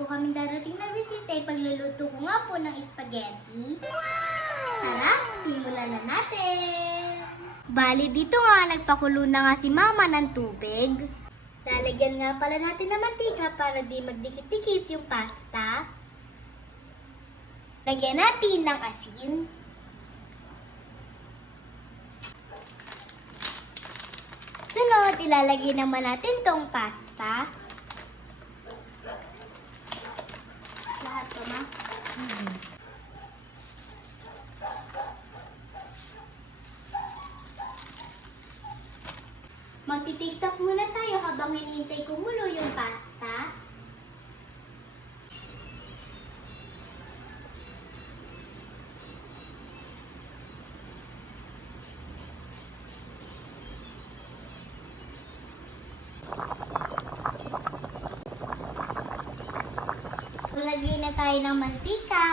po kaming darating na bisita. Pagluluto ko nga po ng spaghetti. Tara, simulan na natin. Bali, dito nga nagpakulo na nga si mama ng tubig. Lalagyan nga pala natin ng mantika para di magdikit-dikit yung pasta. Lagyan natin ng asin. Sunod, ilalagay naman natin tong pasta. Lahat to, ma? Magti-tiktok muna tayo habang hinihintay kumulo yung pasta. Lagay na tayo ng mantika.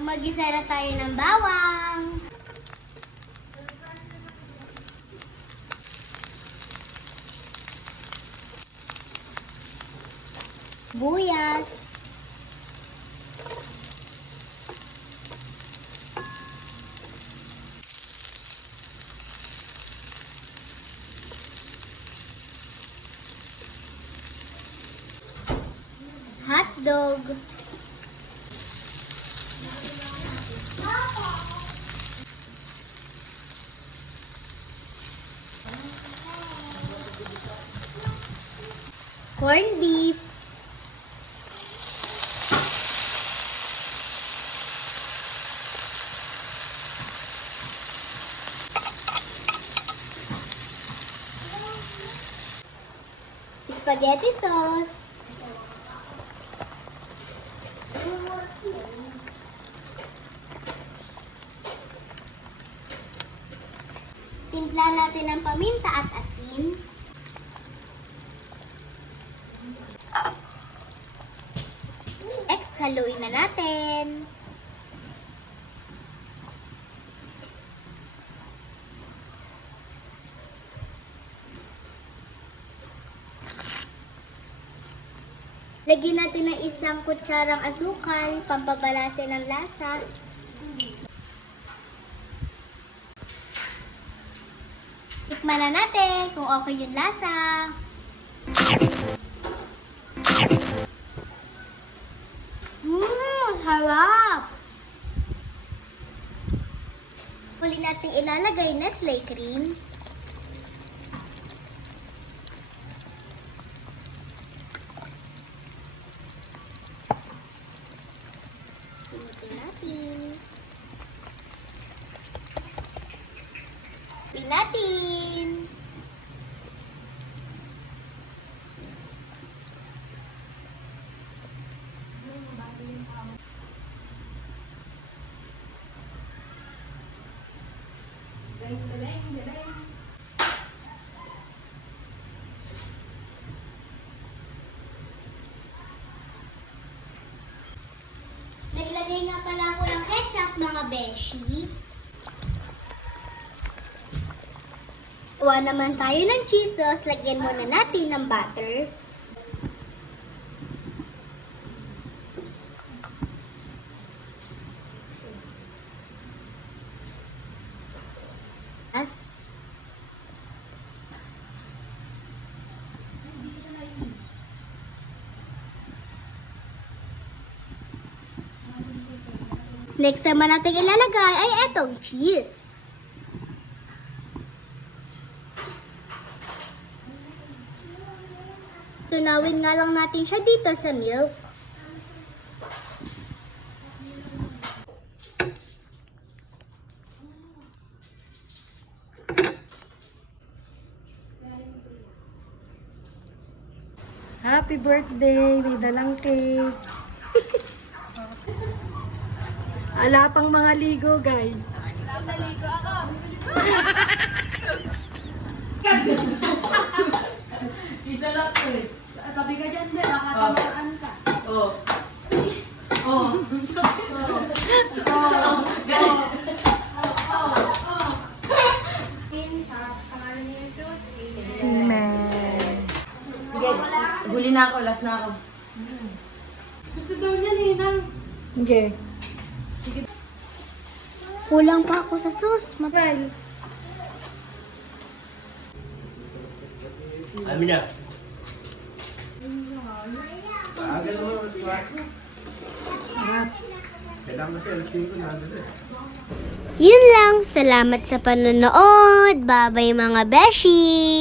Mag-isa na tayo ng bawang. Buyas. Hotdog. Corned beef. Spaghetti sauce. Timpla natin ng paminta at asin. Next, haluin na natin. Lagyan natin ng isang kutsarang asukal, pampabalase ng lasa. Tikman na natin kung okay yung lasa. Harap! Huli natin ilalagay na Nestle cream. Simutin natin. Pinatin. Naglagay nga pala ako ng ketchup, mga beshi. Kuha naman tayo ng cheese sauce. Lagyan muna natin ng butter. Next naman natin ilalagay ay etong cheese. Tunawin nga lang natin siya dito sa milk. Happy birthday! May dalang cake. Ala pang mga ligo, guys. Naligo ako. Isa lang eh. Tabi ka dyan, be. Makatamaan ka. Oh. Oh. Amen. Huli na ako, last na ako. Gusto daw niya, Ninang. Okay. Kulang pa ako sa sauce. Bye. Amin na. Yun lang. Salamat sa panonood. Bye-bye mga beshi!